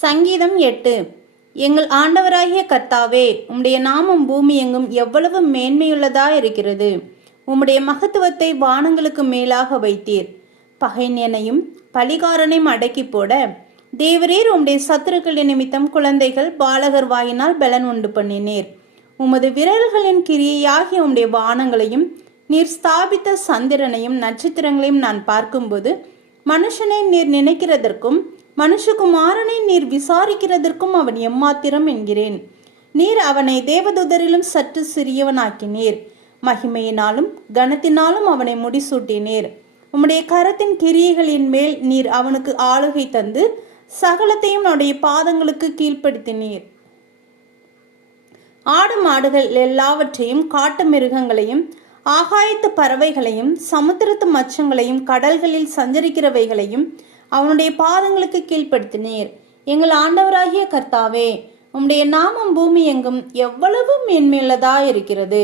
சங்கீதம் 8. எங்கள் ஆண்டவராகிய கர்த்தாவே, உம்முடைய நாமம் பூமி எங்கும் எவ்வளவு மேன்மையுள்ளதாயிருக்கிறது. உம்முடைய மகத்துவத்தை வானங்களுக்கு மேலாக வைத்தீர். பகைஞனையும் பலிகாரனையும் அடக்கி போட தேவரீர் உம்முடைய சத்துருக்களின் நிமித்தம் குழந்தைகள் பாலகர் வாயினால் பலன் உண்டு பண்ணினீர். உமது விரல்களின் கிரியையாகிய உம்முடைய வானங்களையும் நீர் ஸ்தாபித்த சந்திரனையும் நட்சத்திரங்களையும் நான் பார்க்கும்போது, மனுஷனை நீர் நினைக்கிறதற்கும் மனுஷகுமாரனை நீர் விசாரிக்கிறதற்கும் அவன் எம்மாத்திரம் என்கிறேன். நீர் அவனை தேவதூதரிலும் சற்று சிறியவனாக்கினீர். மகிமையினாலும் கனத்தினாலும் அவனை முடிசூட்டினீர். உம்முடைய கரத்தின் கிரியைகளின் மேல் நீர் அவனுக்கு ஆளுகை தந்து சகலத்தையும் அவனுடைய பாதங்களுக்கு கீழ்ப்படுத்தினீர். ஆடு மாடுகள் எல்லாவற்றையும், காட்டு மிருகங்களையும், ஆகாயத்து பறவைகளையும், சமுத்திரத்து மச்சங்களையும், கடல்களில் சஞ்சரிக்கிறவைகளையும் அவனுடைய பாதங்களுக்கு கீழ்ப்படுத்தினீர். எங்கள் ஆண்டவராகிய கர்த்தாவே, உம்முடைய நாமம் பூமி எங்கும் எவ்வளவு மேன்மையுள்ளதாயிருக்கிறது.